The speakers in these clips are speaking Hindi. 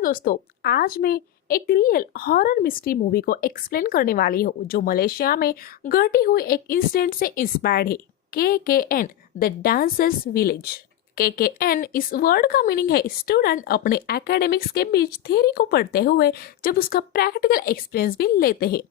दोस्तों, आज मैं एक रियल हॉरर मिस्ट्री मूवी को एक्सप्लेन करने वाली हूँ जो मलेशिया में घटी हुई एक इंसिडेंट से इंस्पायर्ड है। KKN the dancers village. KKN इस वर्ड का मीनिंग है स्टूडेंट अपने एकेडमिक्स के बीच थ्योरी को पढ़ते हुए जब उसका प्रैक्टिकल एक्सपीरियंस भी लेते हैं।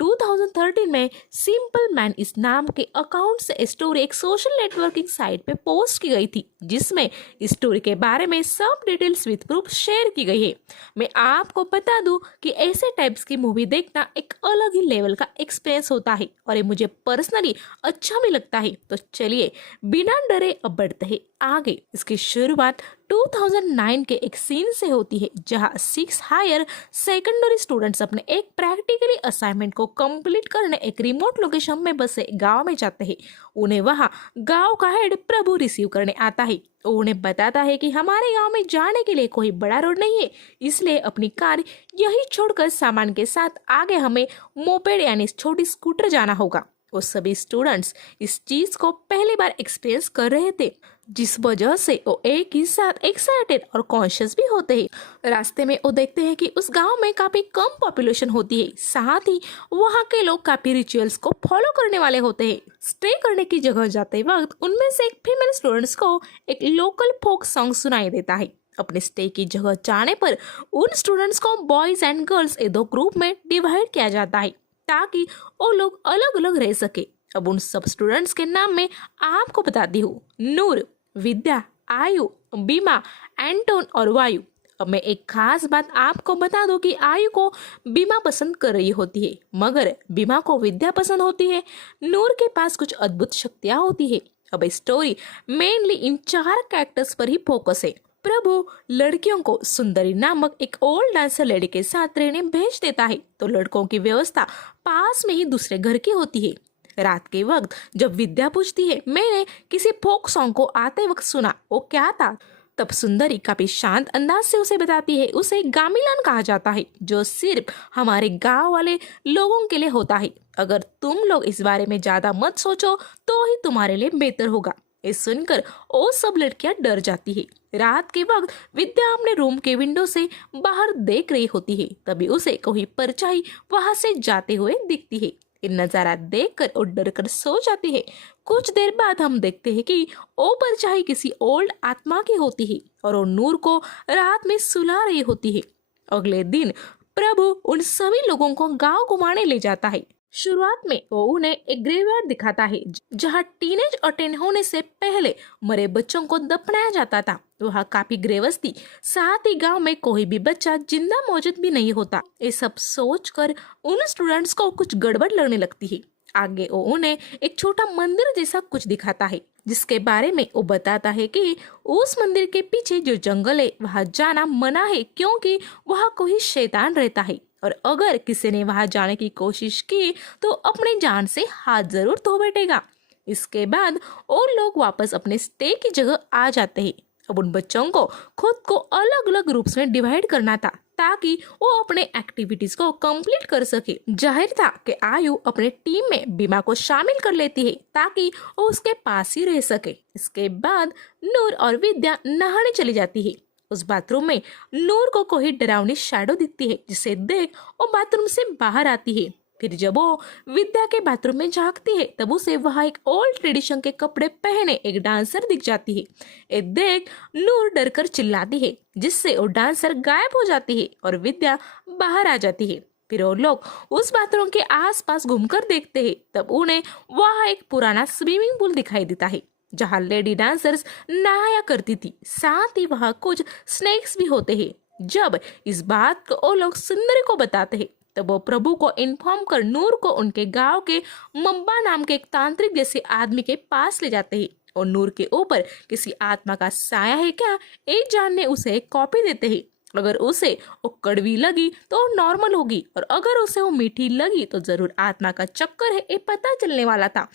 2013 में सिंपल मैन इस नाम के अकाउंट से स्टोरी एक सोशल नेटवर्किंग साइट पे पोस्ट की गई थी जिसमें स्टोरी के बारे में सब डिटेल्स विद प्रूफ शेयर की गई है। मैं आपको बता दूं कि ऐसे टाइप्स की मूवी देखना एक अलग ही लेवल का एक्सपीरियंस होता है और ये मुझे पर्सनली अच्छा भी लगता है। तो चलिए बिना डरे अब बढ़ते हैं आगे। इसकी शुरुआत 2009 के एक सीन से होती है जहां 6 हायर सेकेंडरी स्टूडेंट्स अपने एक प्रैक्टिकली असाइनमेंट को कंप्लीट करने एक रिमोट लोकेशन में बसे गांव में जाते हैं। उन्हें वहां गांव का हेड प्रभु रिसीव करने आता है। वो उन्हें बताता है कि हमारे गांव में जाने के लिए कोई बड़ा रोड नहीं है, इसलिए अपनी कार यही छोड़कर सामान के साथ आगे हमें मोपेड यानी छोटी स्कूटर जाना होगा। वो सभी स्टूडेंट्स इस चीज को पहली बार एक्सपीरियंस कर रहे थे जिस वजह से वो एक ही साथ एक्साइटेड और कॉन्शियस भी होते हैं। रास्ते में वो देखते हैं कि उस गांव में काफी कम पॉपुलेशन होती है, साथ ही वहाँ के लोग काफी रिचुअल्स को फॉलो करने वाले होते हैं। स्टे करने की जगह जाते वक्त उनमें से एक फीमेल स्टूडेंट्स को एक लोकल फोक सॉन्ग सुनाई देता है। अपने स्टे की जगह जाने पर उन स्टूडेंट्स को बॉयज एंड गर्ल्स ये दो ग्रुप में डिवाइड किया जाता है ताकि वो लोग अलग अलग रह सके। अब उन सब स्टूडेंट्स के नाम मैं आपको बताती हूँ। नूर, विद्या, आयु, बीमा, एंटोन और वायु। अब मैं एक खास बात आपको बता दूं कि आयु को बीमा पसंद कर रही होती है मगर बीमा को विद्या पसंद होती है। नूर के पास कुछ अद्भुत शक्तियां होती है। अब स्टोरी मेनली इन 4 कैरेक्टर्स पर ही फोकस है। प्रभु लड़कियों को सुंदरी नामक एक ओल्ड डांसर लेडी के साथ रहने भेज देता है तो लड़कों की व्यवस्था पास में ही दूसरे घर की होती है। रात के वक्त जब विद्या पूछती है मैंने किसी फोक सॉन्ग को आते वक्त सुना, वो क्या था? तब सुंदरी काफी शांत अंदाज से उसे बताती है उसे गामिलान कहा जाता है जो सिर्फ हमारे गांव वाले लोगों के लिए होता है। अगर तुम लोग इस बारे में ज्यादा मत सोचो तो ही तुम्हारे लिए बेहतर होगा। ये सुनकर वो सब लड़कियां डर जाती है। रात के वक्त विद्या अपने रूम के विंडो से बाहर देख रही होती है तभी उसे कोई परछाई वहां से जाते हुए दिखती है। ये नजारा देखकर वो डर कर सो जाती है। कुछ देर बाद हम देखते हैं कि वो परछाई किसी ओल्ड आत्मा की होती है और वो नूर को रात में सुला रही होती है। अगले दिन प्रभु उन सभी लोगों को गांव घुमाने ले जाता है। शुरुआत में वो उन्हें एक ग्रेवयार्ड दिखाता है जहां टीनेज अटेंड होने से पहले मरे बच्चों को दफनाया जाता था। वहाँ काफी ग्रेवस थी, साथ ही गांव में कोई भी बच्चा जिंदा मौजूद भी नहीं होता। ये सब सोचकर उन स्टूडेंट्स को कुछ गड़बड़ लगने लगती है। आगे वो उन्हें एक छोटा मंदिर जैसा कुछ दिखाता है जिसके बारे में वो बताता है कि उस मंदिर के पीछे जो जंगल है वहाँ जाना मना है क्योंकि वहाँ कोई शैतान रहता है और अगर किसी ने वहां जाने की कोशिश की तो अपने जान से हाथ जरूर धो बैठेगा। इसके बाद वो लोग वापस अपने स्टे की जगह आ जाते हैं। अब उन बच्चों को खुद को अलग अलग ग्रुप्स में डिवाइड करना था ताकि वो अपने एक्टिविटीज को कंप्लीट कर सके। जाहिर था कि आयु अपने टीम में बीमा को शामिल कर लेती है ताकि वो उसके पास ही रह सके। इसके बाद नूर और विद्या नहाने चली जाती है। उस बाथरूम में नूर को कोई डरावनी शैडो दिखती है जिसे देख वो बाथरूम से बाहर आती है। फिर जब वो विद्या के बाथरूम में झांकती है तब उसे वहाँ एक ओल्ड ट्रेडिशन के कपड़े पहने एक डांसर दिख जाती है। ये देख नूर डरकर चिल्लाती है जिससे वो डांसर गायब हो जाती है और विद्या बाहर आ जाती है। फिर वो लोग उस बाथरूम के आसपास घूमकर देखते हैं तब उन्हें वहाँ एक पुराना स्विमिंग पूल दिखाई देता है जहाँ लेडी डांसर्स नहाया करती थी, साथ ही वहाँ कुछ स्नेक्स भी होते हैं। जब इस बात को वो लोग सुंदरी को बताते हैं तब वो प्रभु को इन्फॉर्म कर नूर को उनके गांव के मम्बा नाम के एक तांत्रिक जैसे आदमी के पास ले जाते हैं और नूर के ऊपर किसी आत्मा का साया है क्या ये जानने उसे एक कॉपी देते हैं। अगर उसे वो कड़वी लगी तो नॉर्मल होगी और अगर उसे वो मीठी लगी तो जरूर आत्मा का चक्कर है ये पता चलने वाला था।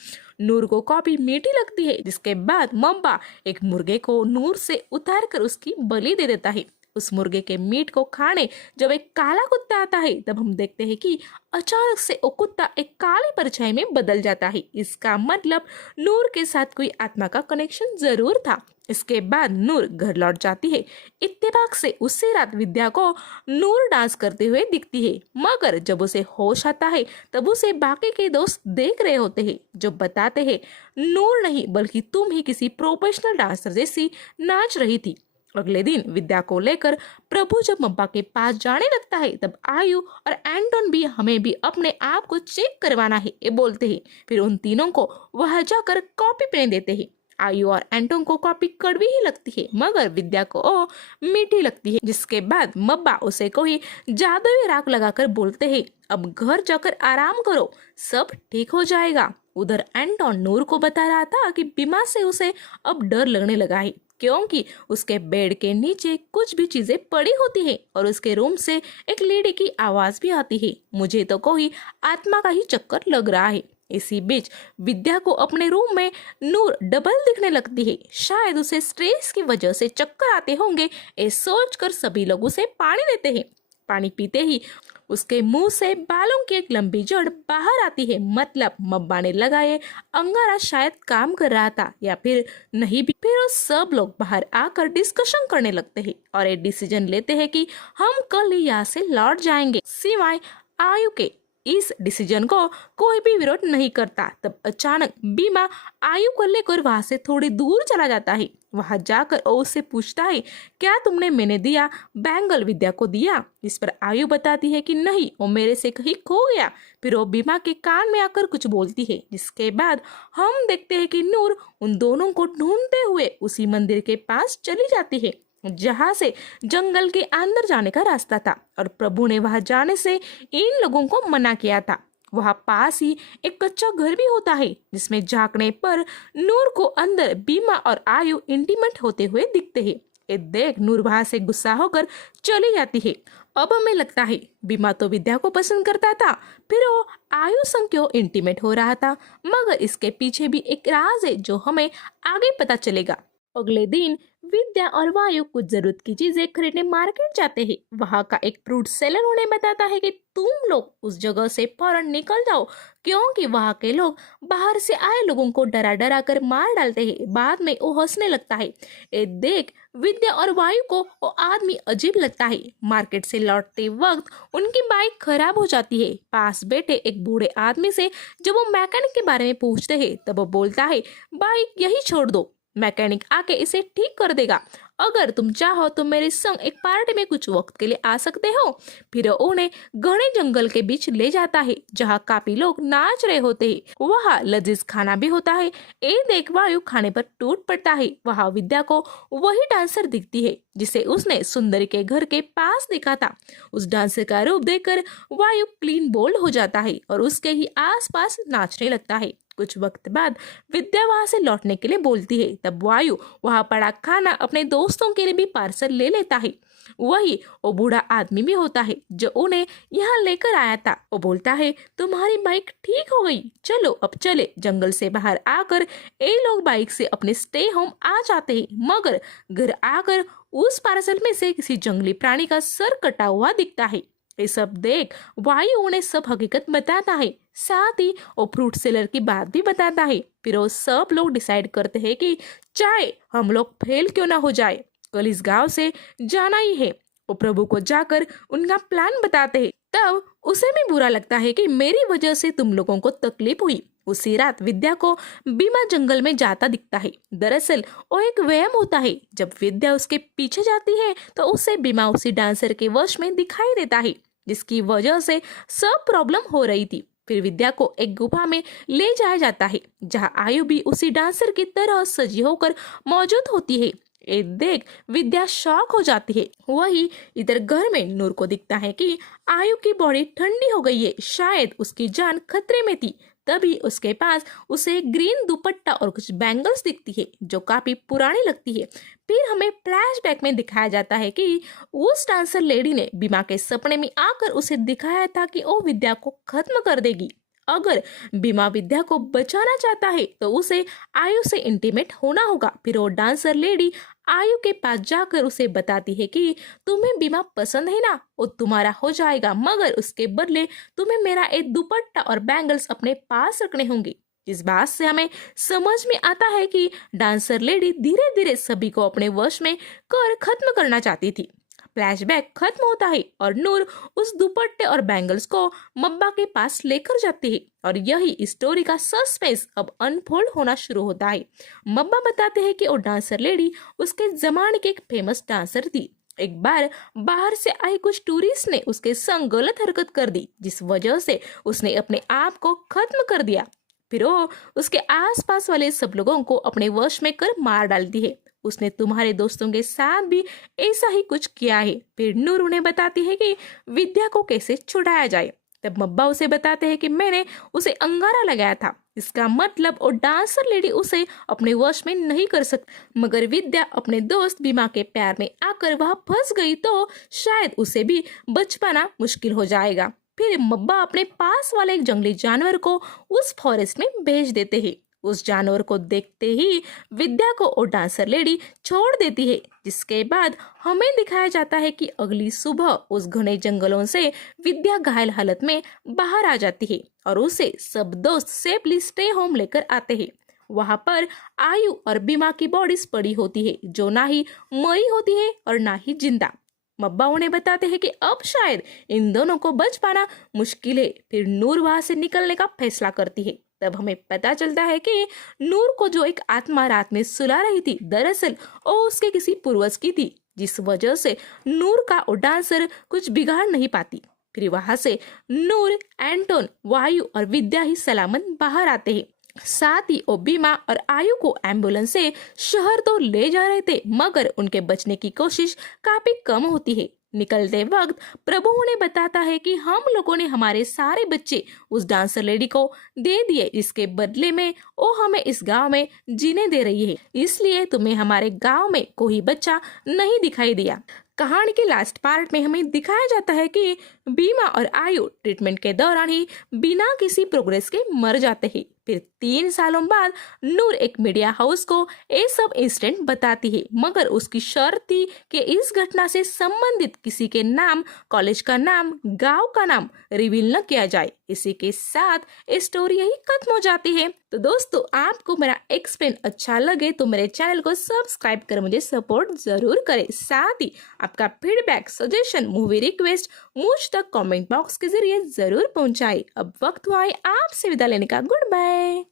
नूर को कॉपी मीठी लगती है जिसके बाद मम्बा एक मुर्गे को नूर से उतार कर उसकी बलि दे देता है। उस मुर्गे के मीट को खाने जब एक काला कुत्ता आता है तब हम देखते हैं कि अचानक से वो कुत्ता एक काली परछाई में बदल जाता है। इसका मतलब नूर के साथ कोई आत्मा का कनेक्शन जरूर था। इसके बाद नूर घर लौट जाती है। इत्तेफाक से उसी रात विद्या को नूर डांस करते हुए दिखती है, मगर जब उसे होश आता है तब उसे बाकी के दोस्त देख रहे होते हैं, जो बताते हैं नूर नहीं बल्कि तुम ही किसी प्रोफेशनल डांसर जैसी नाच रही थी। अगले दिन विद्या को लेकर प्रभु जब मप्पा के पास जाने लगता है तब आयु और एंटोन भी हमें भी अपने आप को चेक करवाना है ये बोलते हैं। फिर उन तीनों को वह जाकर कॉपी पेन देते हैं। आयु और एंटोन को कॉपी कड़वी ही लगती है, मगर विद्या को ओ मीठी लगती है। जिसके बाद मब्बा उसे कोई जादुई राग लगाकर बोलते हैं, अब घर जाकर आराम करो, सब ठीक हो जाएगा। उधर एंटोन नूर को बता रहा था कि बीमा से उसे अब डर लगने लगा है, क्योंकि उसके बेड के नीचे कुछ भी चीजें पड़ी होती है और उसके रूम से एक लेडी की आवाज भी आती है। मुझे तो कोई आत्मा का ही चक्कर लग रहा है। इसी बीच विद्या को अपने रूम में नूर डबल दिखने लगती है। शायद उसे स्ट्रेस की वजह से चक्कर आते होंगे, ये सोचकर सभी लोग उसे पानी देते हैं। पानी पीते ही उसके मुंह से बालों की एक लंबी जड़ बाहर आती है। मतलब मब्बा ने लगाए अंगारा शायद काम कर रहा था या फिर नहीं भी। फिर वो सब लोग बाहर आकर डिस्कशन करने लगते हैं और एक डिसीजन लेते हैं कि हम कल ही यहाँ से लौट जाएंगे, सिवाय आयु के। इस डिसीजन को कोई भी विरोध नहीं करता। तब अचानक बीमा आयु को लेकर वहां से थोड़ी दूर चला जाता है। वहां जाकर वो उससे पूछता है, क्या तुमने मैंने दिया बैंगल विद्या को दिया? इस पर आयु बताती है कि नहीं, वो मेरे से कहीं खो गया। फिर वो बीमा के कान में आकर कुछ बोलती है, जिसके बाद हम देखते हैं कि नूर उन दोनों को ढूंढते हुए उसी मंदिर के पास चली जाती है जहां से जंगल के अंदर जाने का रास्ता था, और प्रभु ने वहां जाने से इन लोगों को मना किया था। वहां पास ही एक कच्चा घर भी होता है, जिसमें झांकने पर नूर को अंदर बीमा और आयु इंटीमेट होते हुए दिखते हैं। ये देख नूर वहां से गुस्सा होकर चली जाती है। अब हमें लगता है बीमा तो विद्या को पसंद करता था, फिर वो आयु संग क्यों इंटीमेट हो रहा था, मगर इसके पीछे भी एक राज है जो हमें आगे पता चलेगा। अगले दिन विद्या और वायु कुछ जरूरत की चीजें खरीदने मार्केट जाते हैं। वहां का एक फ्रूट सेलर उन्हें बताता है कि तुम लोग उस जगह से फौरन निकल जाओ, क्योंकि वहां के लोग बाहर से आए लोगों को डरा डरा कर मार डालते हैं। बाद में वो हंसने लगता है। ये देख विद्या और वायु को वो आदमी अजीब लगता है। मार्केट से लौटते वक्त उनकी बाइक खराब हो जाती है। पास बैठे एक बूढ़े आदमी से जब वो मैकेनिक के बारे में पूछते हैं तब वो बोलता है, बाइक यही छोड़ दो, मैकेनिक आके इसे ठीक कर देगा। अगर तुम चाहो तो मेरे संग एक पार्टी में कुछ वक्त के लिए आ सकते हो। फिर उन्हें घने जंगल के बीच ले जाता है जहाँ काफी लोग नाच रहे होते हैं। वहाँ लजीज खाना भी होता है। ये देख वायु खाने पर टूट पड़ता है। वहाँ विद्या को वही डांसर दिखती है जिसे उसने सुंदरी के घर के पास देखा था। उस डांसर का रूप देखकर वायु क्लीन बोल्ड हो जाता है और उसके ही आसपास नाचने लगता है। कुछ वक्त बाद विद्या वहां से लौटने के लिए बोलती है। तब वायु वहां पड़ा खाना अपने दोस्तों के लिए भी पार्सल ले लेता है। वही वो बूढ़ा आदमी भी होता है जो उन्हें यहाँ लेकर आया था। वो बोलता है, तुम्हारी बाइक ठीक हो गई, चलो अब चले। जंगल से बाहर आकर ये लोग बाइक से अपने स्टे होम आ जाते हैं, मगर घर आकर उस पार्सल में से किसी जंगली प्राणी का सर कटा हुआ दिखता है। ये सब देख वायु उन्हें सब हकीकत बताता है, साथ ही वो फ्रूट सेलर की बात भी बताता है। फिर वो सब लोग डिसाइड करते हैं कि चाहे हम लोग फेल क्यों ना हो जाए, कल इस गांव से जाना ही है। वो प्रभु को जाकर उनका प्लान बताते हैं। तब उसे भी बुरा लगता है कि मेरी वजह से तुम लोगों को तकलीफ हुई। उसी रात विद्या को बीमा जंगल में जाता दिखता है। दरअसल वो एक वहम होता है। जब विद्या उसके पीछे जाती है तो उसे बीमा उसी डांसर के वश में दिखाई देता है, जिसकी वजह से सब प्रॉब्लम हो रही थी। फिर विद्या को एक गुफा में ले जाया जाता है जहां आयु भी उसी डांसर की तरह सजी होकर मौजूद होती है। ये देख विद्या शॉक हो जाती है। वही इधर घर में नूर को दिखता है कि आयु की बॉडी ठंडी हो गई है, शायद उसकी जान खतरे में थी। तभी उसके पास उसे ग्रीन दुपट्टा और कुछ बैंगल्स दिखती है जो काफी पुरानी लगती है। फिर हमें फ्लैशबैक में दिखाया जाता है कि उस डांसर लेडी ने बीमा के सपने में आकर उसे दिखाया था कि वो विद्या को खत्म कर देगी। अगर बीमा विद्या को बचाना चाहता है तो उसे आयु से इंटीमेट होना होगा। फिर वो डांसर लेडी आयु के पास जाकर उसे बताती है कि तुम्हें बीमा पसंद है ना, वो तुम्हारा हो जाएगा, मगर उसके बदले तुम्हें मेरा एक दुपट्टा और बैंगल्स अपने पास रखने होंगे। इस बात से हमें समझ में आता है कि डांसर लेडी धीरे धीरे सभी को अपने वश में कर खत्म करना चाहती थी। फ्लैशबैक खत्म होता है और नूर उस दुपट्टे और बैंगल्स को मब्बा के पास लेकर जाती है और यही स्टोरी का सस्पेंस अब अनफोल्ड होना शुरू होता है। मब्बा बताते हैं कि वो डांसर लेडी उसके जमाने की एक फेमस डांसर थी। एक बार बाहर से आए कुछ टूरिस्ट ने उसके संग गलत हरकत कर दी, जिस वजह से उसने अपने आप को खत्म कर दिया। फिर वो उसके आसपास वाले सब लोगों को अपने वश में कर मार डालती है। उसने तुम्हारे दोस्तों के साथ भी ऐसा ही कुछ किया है। फिर नूर उन्हें बताती है कि विद्या को कैसे छुड़ाया जाए। तब मब्बा उसे बताते हैं कि मैंने उसे अंगारा लगाया था, इसका मतलब वो डांसर लेडी उसे अपने वश में नहीं कर सकती, मगर विद्या अपने दोस्त बीमा के प्यार में आकर वहां फंस गई तो शायद उसे भी बच पाना मुश्किल हो जाएगा। फिर मब्बा अपने पास वाले एक जंगली जानवर को उस फॉरेस्ट में भेज देते हैं। उस जानवर को देखते ही विद्या को वो डांसर लेडी छोड़ देती है, जिसके बाद हमें दिखाया जाता है कि अगली सुबह उस घने जंगलों से विद्या घायल हालत में बाहर आ जाती है और उसे सब दोस्त सेफली स्टे होम लेकर आते हैं। वहां पर आयु और बीमा की बॉडीज पड़ी होती है, जो ना ही मरी होती है और ना ही जिंदा। मब्बा उन्हें बताते हैं कि अब शायद इन दोनों को बच पाना मुश्किल है। फिर नूर वहां से निकलने का फैसला करती है। तब हमें पता चलता है कि नूर को जो एक आत्मा रात में सुला रही थी, दरअसल वो उसके किसी पूर्वज की थी, जिस वजह से नूर का वो डांसर कुछ बिगाड़ नहीं पाती। फिर वहां से नूर, एंटोन, वायु और विद्या ही सलामत बाहर आते हैं। साथ ही वो बीमा और आयु को एम्बुलेंस से शहर तो ले जा रहे थे, मगर उनके बचने की कोशिश काफी कम होती है। निकलते वक्त प्रभु उन्हें बताता है कि हम लोगों ने हमारे सारे बच्चे उस डांसर लेडी को दे दिए, इसके बदले में वो हमें इस गांव में जीने दे रही है, इसलिए तुम्हें हमारे गांव में कोई बच्चा नहीं दिखाई दिया। कहानी के लास्ट पार्ट में हमें दिखाया जाता है कि बीमा और आयु ट्रीटमेंट के दौरान ही बिना किसी प्रोग्रेस के मर जाते हैं। फिर 3 सालों बाद नूर एक मीडिया हाउस को ये सब इंसिडेंट बताती है, मगर उसकी शर्त थी कि इस घटना से संबंधित किसी के नाम, कॉलेज का नाम, गांव का नाम रिवील न किया जाए। इसी के साथ स्टोरी यही खत्म हो जाती है। तो दोस्तों, आपको मेरा एक्सप्लेन अच्छा लगे तो मेरे चैनल को सब्सक्राइब कर मुझे सपोर्ट जरूर करें। साथ ही आपका फीडबैक, सजेशन, मूवी रिक्वेस्ट मुझ तक कमेंट बॉक्स के जरिए जरूर पहुंचाएं। अब वक्त हुआ है आपसे विदा लेने का। Good bye.